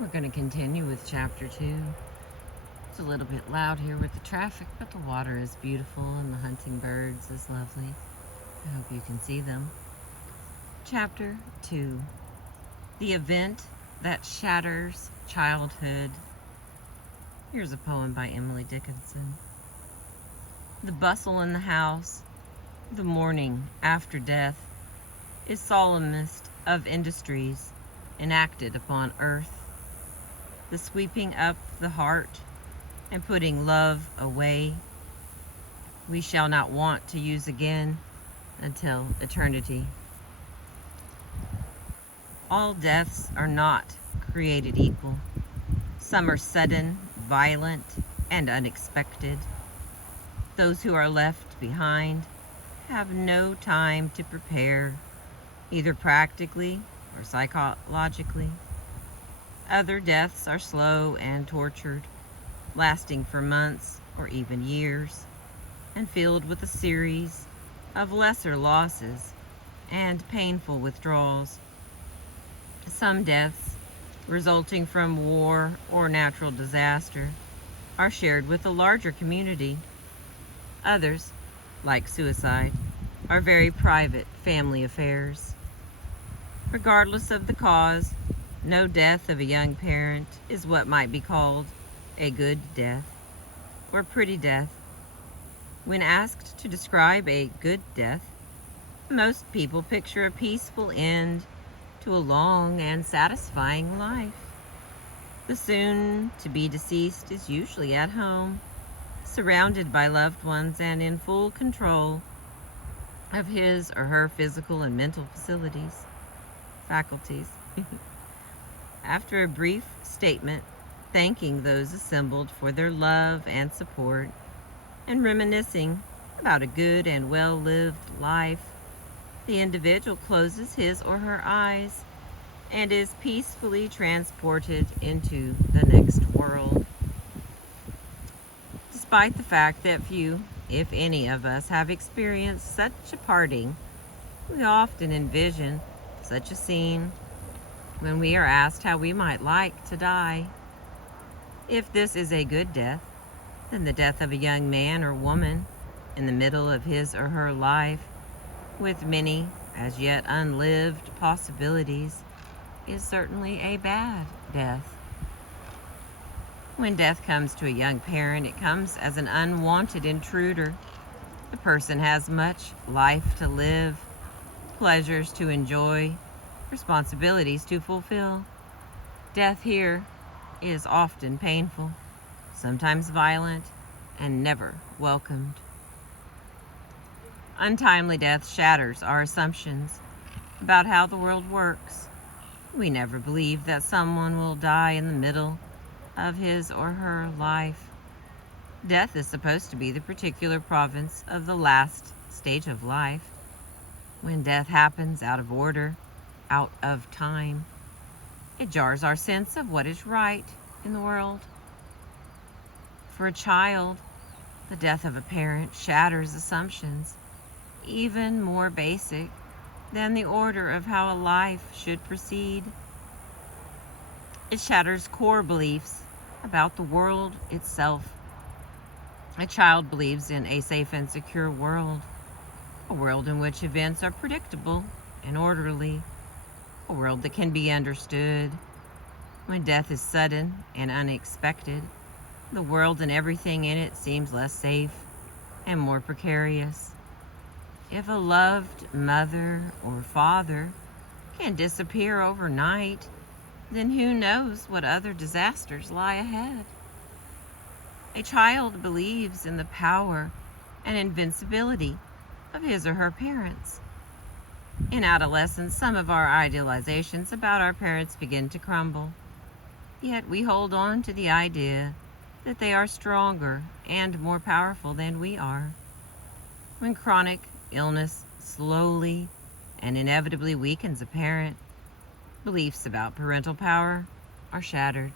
We're going to continue with chapter 2. It's a little bit loud here with the traffic, but the water is beautiful and the hunting birds is lovely. I hope you can see them. Chapter 2. The event that shatters childhood. Here's a poem by Emily Dickinson. The bustle in the house, the morning after death, is solemnest of industries enacted upon earth. The sweeping up the heart and putting love away, we shall not want to use again until eternity. All deaths are not created equal. Some are sudden, violent, and unexpected. Those who are left behind have no time to prepare, either practically or psychologically. Other deaths are slow and tortured, lasting for months or even years, and filled with a series of lesser losses and painful withdrawals. Some deaths, resulting from war or natural disaster, are shared with a larger community. Others, like suicide, are very private family affairs. Regardless of the cause, no death of a young parent is what might be called a good death or pretty death. When asked to describe a good death, most people picture a peaceful end to a long and satisfying life. The soon-to-be deceased is usually at home, surrounded by loved ones and in full control of his or her physical and mental faculties. After a brief statement thanking those assembled for their love and support and reminiscing about a good and well-lived life, the individual closes his or her eyes and is peacefully transported into the next world. Despite the fact that few, if any of us, have experienced such a parting, we often envision such a scene when we are asked how we might like to die. If this is a good death, then the death of a young man or woman in the middle of his or her life, with many as yet unlived possibilities, is certainly a bad death. When death comes to a young parent, it comes as an unwanted intruder. The person has much life to live, pleasures to enjoy, responsibilities to fulfill. Death here is often painful, sometimes violent, and never welcomed. Untimely death shatters our assumptions about how the world works. We never believe that someone will die in the middle of his or her life. Death is supposed to be the particular province of the last stage of life. When death happens out of order, out of time, it jars our sense of what is right in the world. For a child, the death of a parent shatters assumptions even more basic than the order of how a life should proceed. It shatters core beliefs about the world itself. A child believes in a safe and secure world, a world in which events are predictable and orderly, a world that can be understood. When death is sudden and unexpected, the world and everything in it seems less safe and more precarious. If a loved mother or father can disappear overnight, then who knows what other disasters lie ahead? A child believes in the power and invincibility of his or her parents. In adolescence, some of our idealizations about our parents begin to crumble. Yet we hold on to the idea that they are stronger and more powerful than we are. When chronic illness slowly and inevitably weakens a parent, beliefs about parental power are shattered.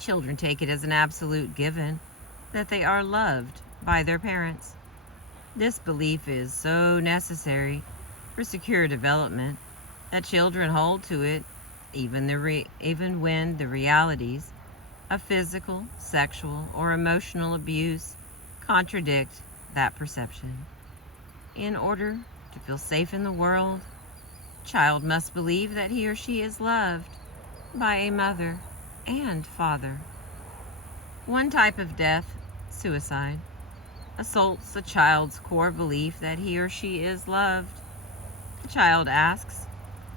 Children take it as an absolute given that they are loved by their parents. This belief is so necessary for secure development that children hold to it even when the realities of physical, sexual, or emotional abuse contradict that perception. In order to feel safe in the world, a child must believe that he or she is loved by a mother and father. One type of death, suicide, assaults a child's core belief that he or she is loved. The child asks,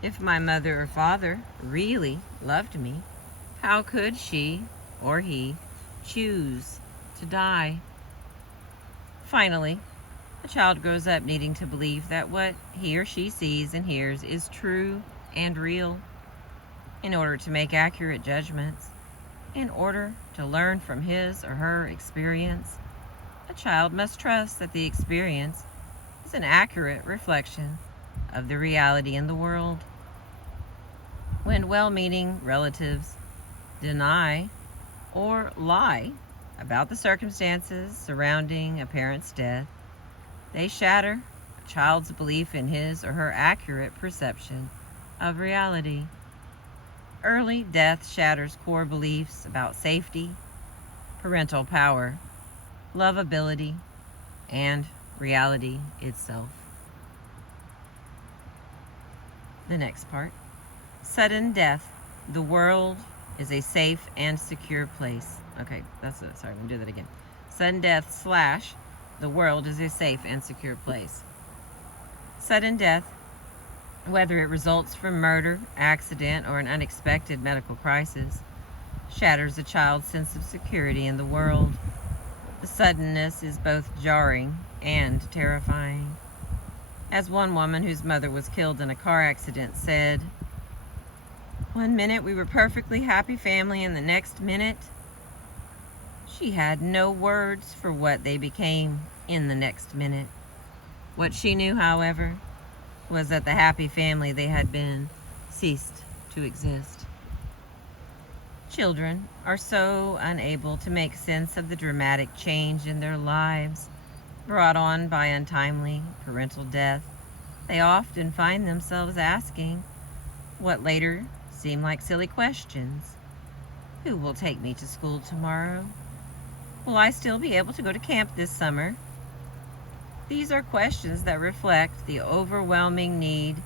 if my mother or father really loved me, how could she or he choose to die? Finally, a child grows up needing to believe that what he or she sees and hears is true and real. In order to make accurate judgments, in order to learn from his or her experience, a child must trust that the experience is an accurate reflection of the reality in the world. When well-meaning relatives deny or lie about the circumstances surrounding a parent's death, they shatter a child's belief in his or her accurate perception of reality. Early death shatters core beliefs about safety, parental power, lovability, and reality itself. The next part. Sudden death. The world is a safe and secure place. Okay, that's it. Sorry, I'm going to do that again. Sudden death / the world is a safe and secure place. Sudden death, whether it results from murder, accident, or an unexpected medical crisis, shatters a child's sense of security in the world. The suddenness is both jarring and terrifying. As one woman whose mother was killed in a car accident said, "One minute we were perfectly happy family, and the next minute she had no words for what they became in the next minute." What she knew, however, was that the happy family they had been ceased to exist. Children are so unable to make sense of the dramatic change in their lives brought on by untimely parental death. They often find themselves asking what later seem like silly questions. Who will take me to school tomorrow? Will I still be able to go to camp this summer? These are questions that reflect the overwhelming need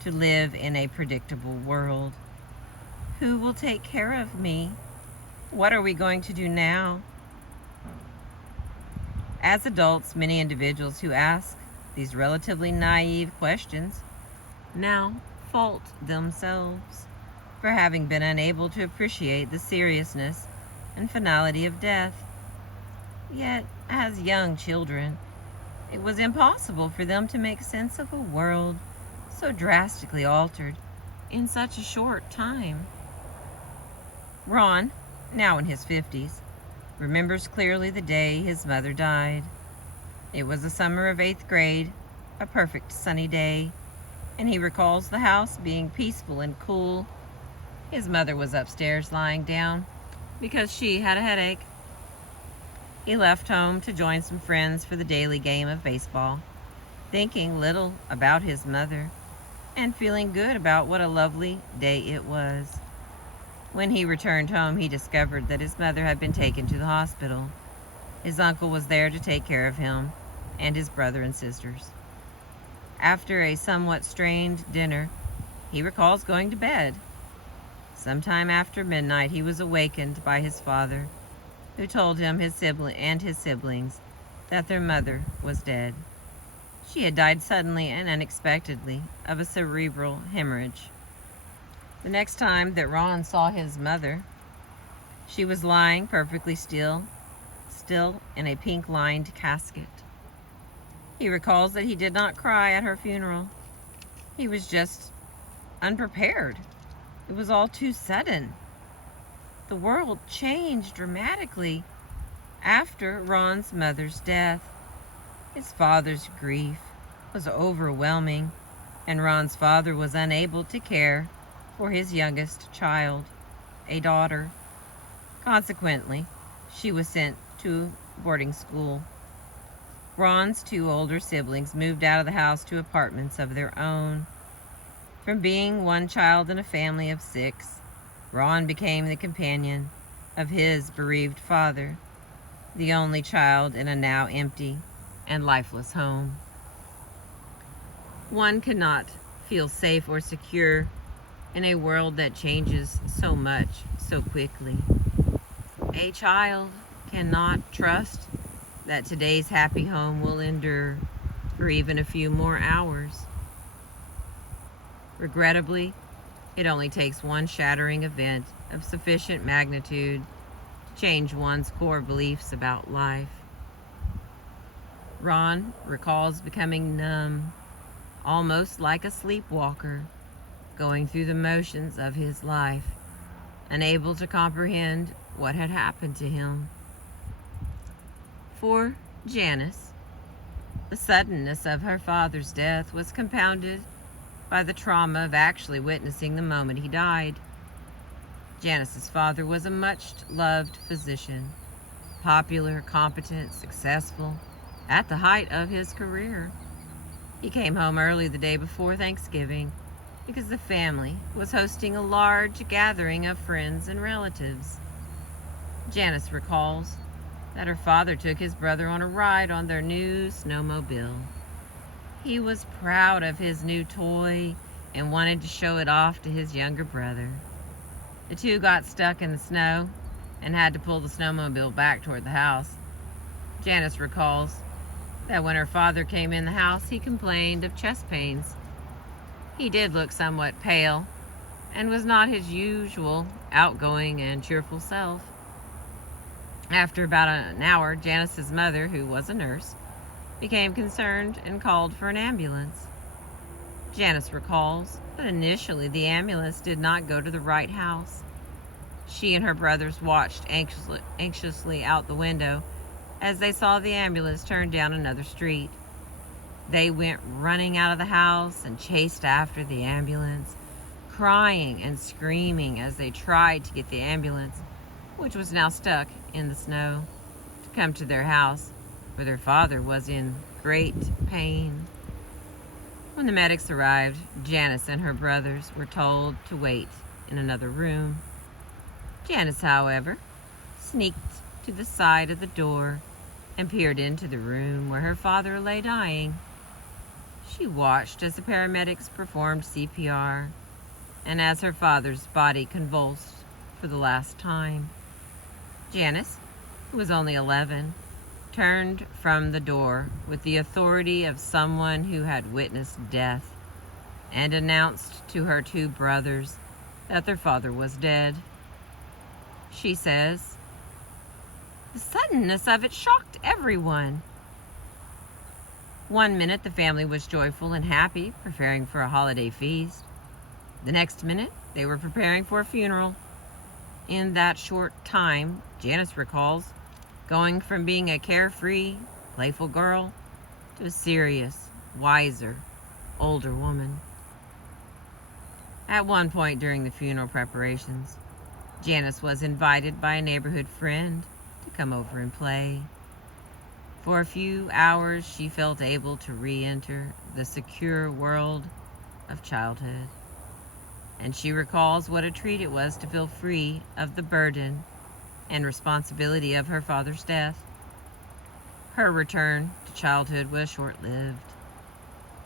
to live in a predictable world. Who will take care of me? What are we going to do now? As adults, many individuals who ask these relatively naive questions now fault themselves for having been unable to appreciate the seriousness and finality of death. Yet, as young children, it was impossible for them to make sense of a world so drastically altered in such a short time. Ron, now in his 50s, remembers clearly the day his mother died. It was the summer of 8th grade, a perfect sunny day, and he recalls the house being peaceful and cool. His mother was upstairs lying down because she had a headache. He left home to join some friends for the daily game of baseball, thinking little about his mother and feeling good about what a lovely day it was. When he returned home, he discovered that his mother had been taken to the hospital. His uncle was there to take care of him, and his brother and sisters. After a somewhat strained dinner, he recalls going to bed. Sometime after midnight, he was awakened by his father, who told him his siblings that their mother was dead. She had died suddenly and unexpectedly of a cerebral hemorrhage. The next time that Ron saw his mother, she was lying perfectly still in a pink-lined casket. He recalls that he did not cry at her funeral. He was just unprepared. It was all too sudden. The world changed dramatically after Ron's mother's death. His father's grief was overwhelming, and Ron's father was unable to care for his youngest child, a daughter. Consequently, she was sent to boarding school. Ron's two older siblings moved out of the house to apartments of their own. From being one child in a family of 6, Ron became the companion of his bereaved father, the only child in a now empty and lifeless home. One cannot feel safe or secure in a world that changes so much so quickly. A child cannot trust that today's happy home will endure for even a few more hours. Regrettably, it only takes one shattering event of sufficient magnitude to change one's core beliefs about life. Ron recalls becoming numb, almost like a sleepwalker, going through the motions of his life, unable to comprehend what had happened to him. For Janice, the suddenness of her father's death was compounded by the trauma of actually witnessing the moment he died. Janice's father was a much-loved physician, popular, competent, successful, at the height of his career. He came home early the day before Thanksgiving because the family was hosting a large gathering of friends and relatives. Janice recalls that her father took his brother on a ride on their new snowmobile. He was proud of his new toy and wanted to show it off to his younger brother. The two got stuck in the snow and had to pull the snowmobile back toward the house. Janice recalls that when her father came in the house, he complained of chest pains. He did look somewhat pale and was not his usual outgoing and cheerful self. After about an hour, Janice's mother, who was a nurse, became concerned and called for an ambulance. Janice recalls that initially the ambulance did not go to the right house. She and her brothers watched anxiously out the window as they saw the ambulance turn down another street. They went running out of the house and chased after the ambulance, crying and screaming as they tried to get the ambulance, which was now stuck in the snow, to come to their house, where their father was in great pain. When the medics arrived, Janice and her brothers were told to wait in another room. Janice, however, sneaked to the side of the door and peered into the room where her father lay dying. She watched as the paramedics performed CPR and as her father's body convulsed for the last time. Janice, who was only 11, turned from the door with the authority of someone who had witnessed death and announced to her 2 brothers that their father was dead. She says, "The suddenness of it shocked everyone." One minute the family was joyful and happy, preparing for a holiday feast. The next minute they were preparing for a funeral. In that short time, Janice recalls going from being a carefree, playful girl to a serious, wiser, older woman. At one point during the funeral preparations, Janice was invited by a neighborhood friend to come over and play. For a few hours, she felt able to re-enter the secure world of childhood. And she recalls what a treat it was to feel free of the burden and responsibility of her father's death. Her return to childhood was short-lived,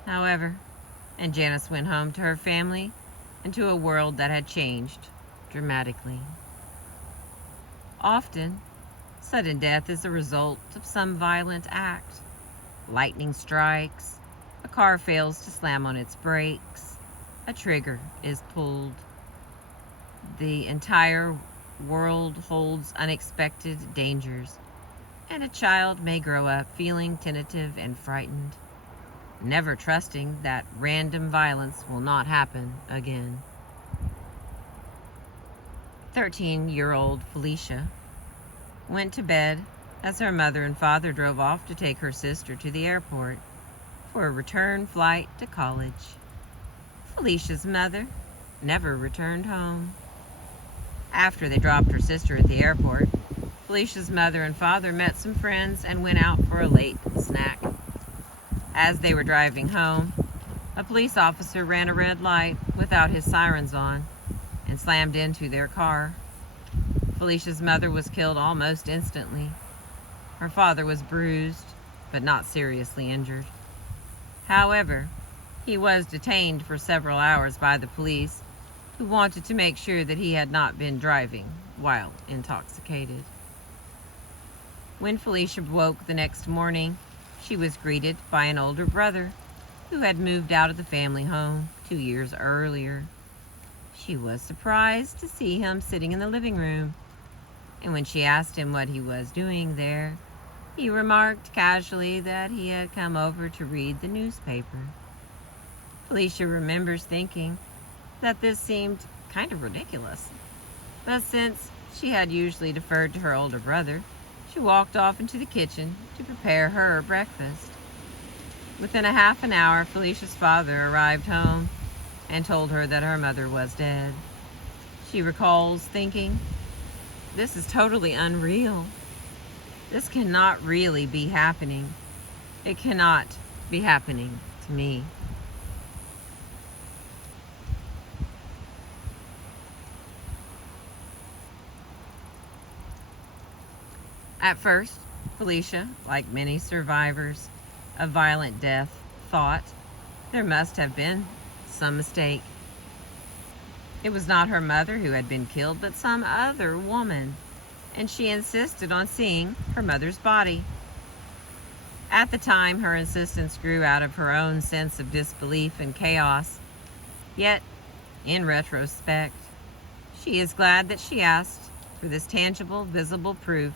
however, and Janice went home to her family and to a world that had changed dramatically. Often, sudden death is the result of some violent act. Lightning strikes, a car fails to slam on its brakes, a trigger is pulled. The entire world holds unexpected dangers, and a child may grow up feeling tentative and frightened, never trusting that random violence will not happen again. 13-year-old Felicia went to bed as her mother and father drove off to take her sister to the airport for a return flight to college. Felicia's mother never returned home. After they dropped her sister at the airport, Felicia's mother and father met some friends and went out for a late snack. As they were driving home, A police officer ran a red light without his sirens on and slammed into their car. Felicia's mother was killed almost instantly. Her father was bruised, but not seriously injured. However, he was detained for several hours by the police, who wanted to make sure that he had not been driving while intoxicated. When Felicia woke the next morning, she was greeted by an older brother who had moved out of the family home 2 years earlier. She was surprised to see him sitting in the living room, and when she asked him what he was doing there, he remarked casually that he had come over to read the newspaper. Felicia remembers thinking that this seemed kind of ridiculous, but since she had usually deferred to her older brother, she walked off into the kitchen to prepare her breakfast. Within a half an hour, Felicia's father arrived home and told her that her mother was dead. She recalls thinking, "This is totally unreal. This cannot really be happening. It cannot be happening to me." At first, Felicia, like many survivors of violent death, thought there must have been some mistake. It was not her mother who had been killed, but some other woman, and she insisted on seeing her mother's body. At the time, her insistence grew out of her own sense of disbelief and chaos. Yet, in retrospect, she is glad that she asked for this tangible, visible proof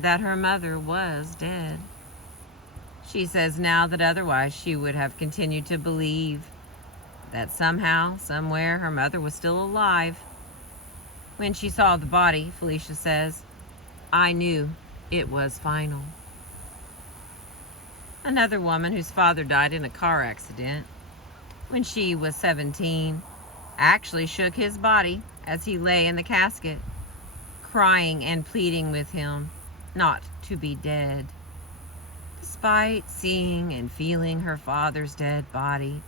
that her mother was dead. She says now that otherwise she would have continued to believe that somehow, somewhere, her mother was still alive. When she saw the body, Felicia says, "I knew it was final." Another woman whose father died in a car accident when she was 17 actually shook his body as he lay in the casket, crying and pleading with him not to be dead. Despite seeing and feeling her father's dead body,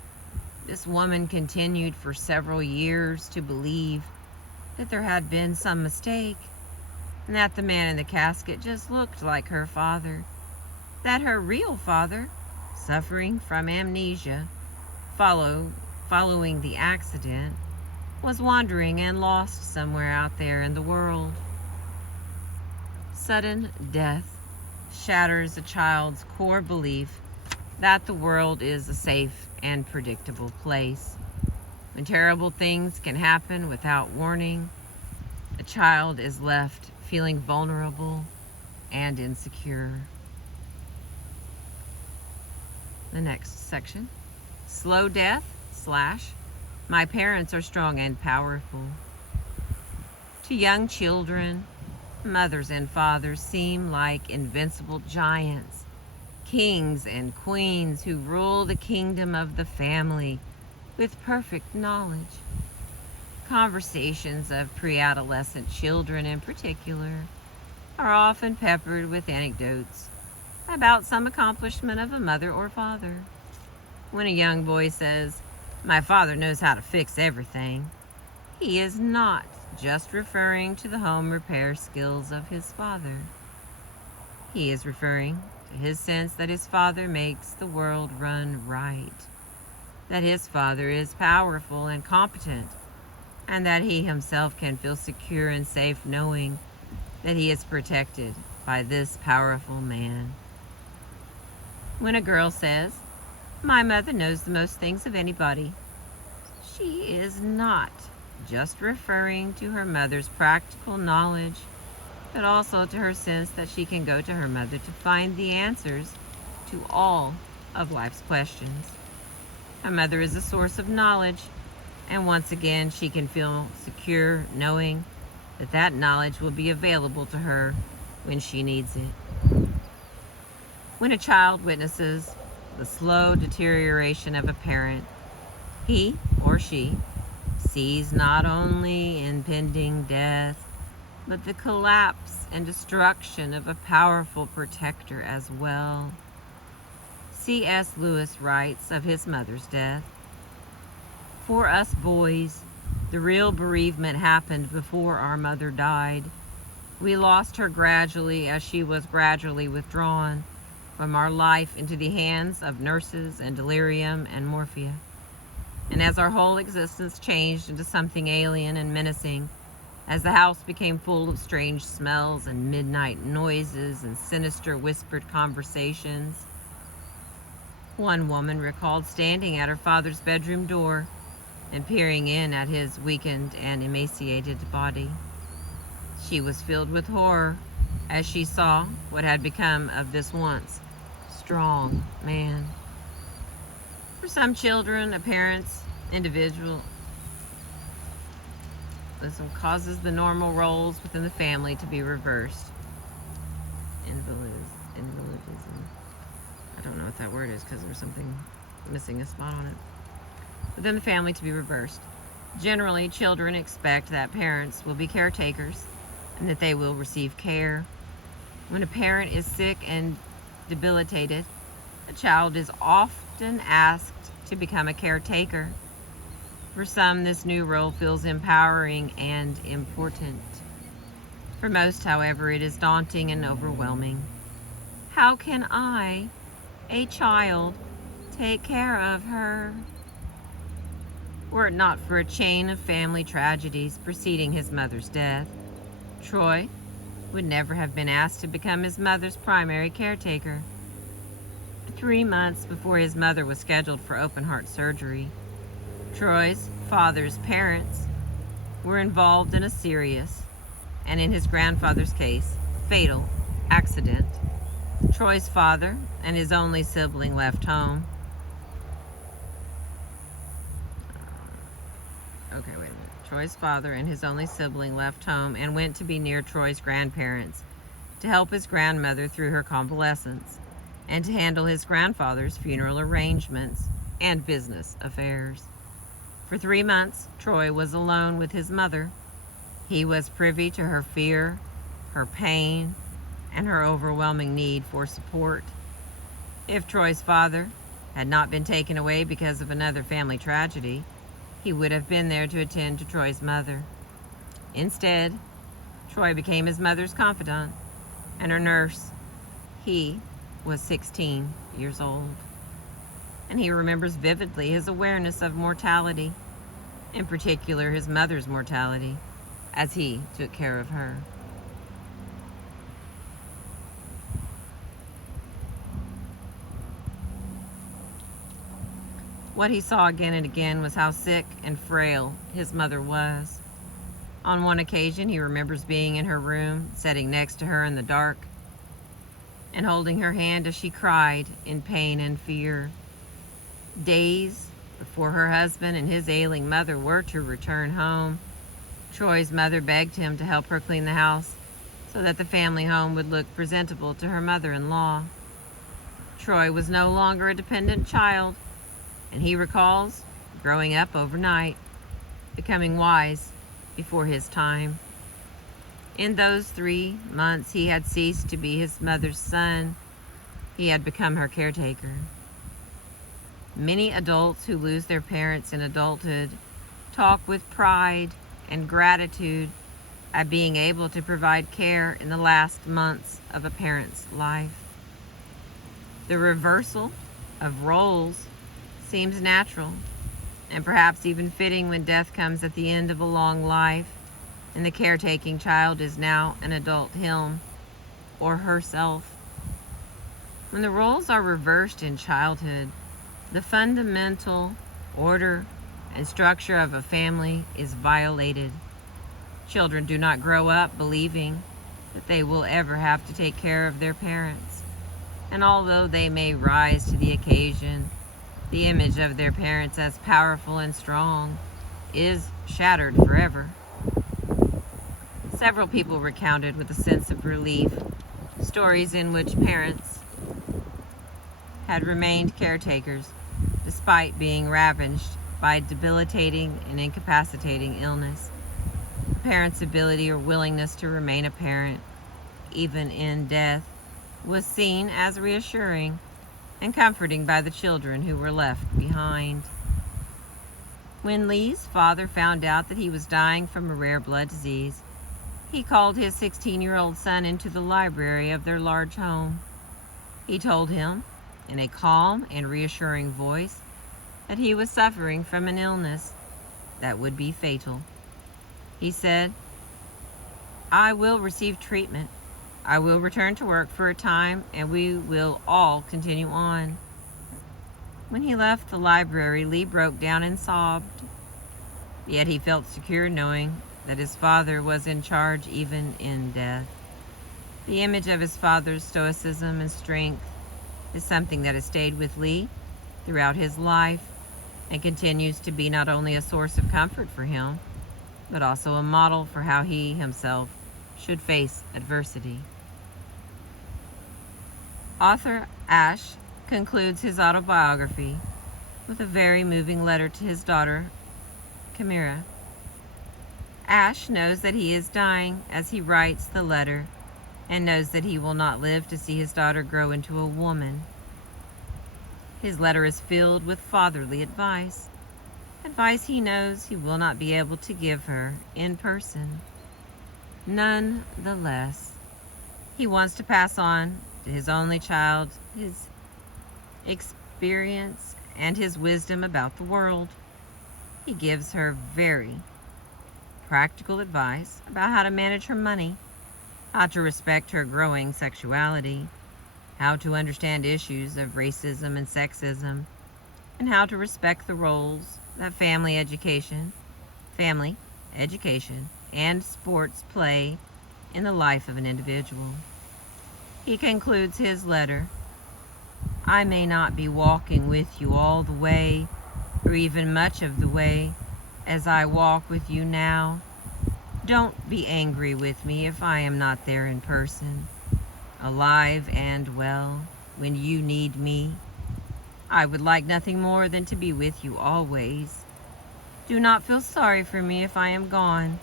this woman continued for several years to believe that there had been some mistake, and that the man in the casket just looked like her father, that her real father, suffering from amnesia following the accident, was wandering and lost somewhere out there in the world. Sudden death shatters a child's core belief that the world is a safe and predictable place. When terrible things can happen without warning, a child is left feeling vulnerable and insecure. The next section, slow death / my parents are strong and powerful. To young children, mothers and fathers seem like invincible giants, kings and queens who rule the kingdom of the family with perfect knowledge. Conversations of pre-adolescent children in particular are often peppered with anecdotes about some accomplishment of a mother or father. When a young boy says, "My father knows how to fix everything," he is not just referring to the home repair skills of his father. He is referring to his sense that his father makes the world run right, that his father is powerful and competent, and that he himself can feel secure and safe knowing that he is protected by this powerful man. When a girl says, "My mother knows the most things of anybody," she is not just referring to her mother's practical knowledge, but also to her sense that she can go to her mother to find the answers to all of life's questions. Her mother is a source of knowledge, and once again she can feel secure knowing that that knowledge will be available to her when she needs it. When a child witnesses the slow deterioration of a parent, he or she sees not only impending death, but the collapse and destruction of a powerful protector as well. C.S. Lewis writes of his mother's death, For us boys, the real bereavement happened before our mother died. We lost her gradually as she was gradually withdrawn from our life into the hands of nurses and delirium and morphia. And as our whole existence changed into something alien and menacing, as the house became full of strange smells and midnight noises and sinister whispered conversations, one woman recalled standing at her father's bedroom door and peering in at his weakened and emaciated body. She was filled with horror as she saw what had become of this once strong man. For some children, a parent's individualism causes the normal roles within the family to be reversed. Invalidism. I don't know what that word is because there's something missing a spot on it. Within the family to be reversed. Generally, children expect that parents will be caretakers and that they will receive care. When a parent is sick and debilitated, a child is often asked to become a caretaker. For some, this new role feels empowering and important. For most, however, it is daunting and overwhelming. How can I, a child, take care of her? Were it not for a chain of family tragedies preceding his mother's death, Troy would never have been asked to become his mother's primary caretaker. 3 months before his mother was scheduled for open-heart surgery, Troy's father's parents were involved in a serious, and in his grandfather's case, fatal accident. Troy's father and his only sibling left home. Troy's father and his only sibling left home and went to be near Troy's grandparents to help his grandmother through her convalescence and to handle his grandfather's funeral arrangements and business affairs. For 3 months, Troy was alone with his mother. He was privy to her fear, her pain, and her overwhelming need for support. If Troy's father had not been taken away because of another family tragedy, he would have been there to attend to Troy's mother. Instead, Troy became his mother's confidant and her nurse. He was 16 years old, and he remembers vividly his awareness of mortality, in particular his mother's mortality, as he took care of her. What he saw again and again was how sick and frail his mother was. On one occasion, he remembers being in her room, sitting next to her in the dark, and holding her hand as she cried in pain and fear. Days before her husband and his ailing mother were to return home, Troy's mother begged him to help her clean the house so that the family home would look presentable to her mother-in-law. Troy was no longer a dependent child, and he recalls growing up overnight, becoming wise before his time. In those 3 months, he had ceased to be his mother's son. He had become her caretaker. Many adults who lose their parents in adulthood talk with pride and gratitude at being able to provide care in the last months of a parent's life. The reversal of roles seems natural and perhaps even fitting when death comes at the end of a long life and the caretaking child is now an adult him or herself. When the roles are reversed in childhood, the fundamental order and structure of a family is violated. Children do not grow up believing that they will ever have to take care of their parents, and although they may rise to the occasion, the image of their parents as powerful and strong is shattered forever. Several people recounted with a sense of relief stories in which parents had remained caretakers despite being ravaged by debilitating and incapacitating illness. A parent's ability or willingness to remain a parent, even in death, was seen as reassuring and comforting by the children who were left behind. When Lee's father found out that he was dying from a rare blood disease, he called his 16-year-old son into the library of their large home. He told him, in a calm and reassuring voice, that he was suffering from an illness that would be fatal. He said, "I will receive treatment. I will return to work for a time, and we will all continue on." When he left the library, Lee broke down and sobbed. Yet he felt secure knowing that his father was in charge even in death. The image of his father's stoicism and strength is something that has stayed with Lee throughout his life and continues to be not only a source of comfort for him, but also a model for how he himself should face adversity. Author Ash concludes his autobiography with a very moving letter to his daughter, Chimera. Ash knows that he is dying as he writes the letter and knows that he will not live to see his daughter grow into a woman. His letter is filled with fatherly advice he knows he will not be able to give her in person. Nonetheless, he wants to pass on to his only child his experience and his wisdom about the world. He gives her very practical advice about how to manage her money, how to respect her growing sexuality, how to understand issues of racism and sexism, and how to respect the roles that family education, and sports play in the life of an individual. He concludes his letter, "I may not be walking with you all the way, or even much of the way, as I walk with you now. Don't be angry with me if I am not there in person, alive and well, when you need me. I would like nothing more than to be with you always. Do not feel sorry for me if I am gone.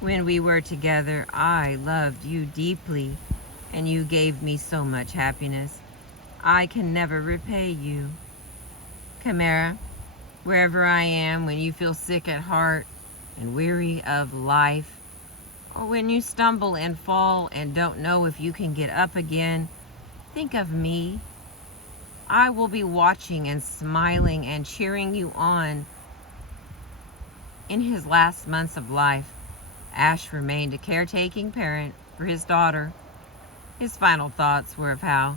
When we were together, I loved you deeply, and you gave me so much happiness. I can never repay you. Chimera, wherever I am, when you feel sick at heart and weary of life, or when you stumble and fall and don't know if you can get up again, think of me. I will be watching and smiling and cheering you on." In his last months of life, Ash remained a caretaking parent for his daughter. His final thoughts were of how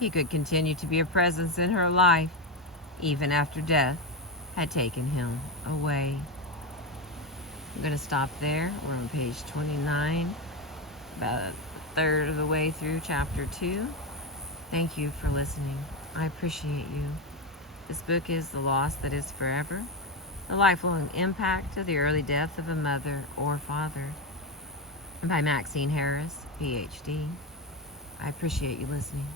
he could continue to be a presence in her life even after death had taken him away. I'm going to stop there. We're on page 29, about a third of the way through chapter 2. Thank you for listening. I appreciate you. This book is The Loss That Is Forever, the lifelong impact of the early death of a mother or father, by Maxine Harris, PhD. I appreciate you listening.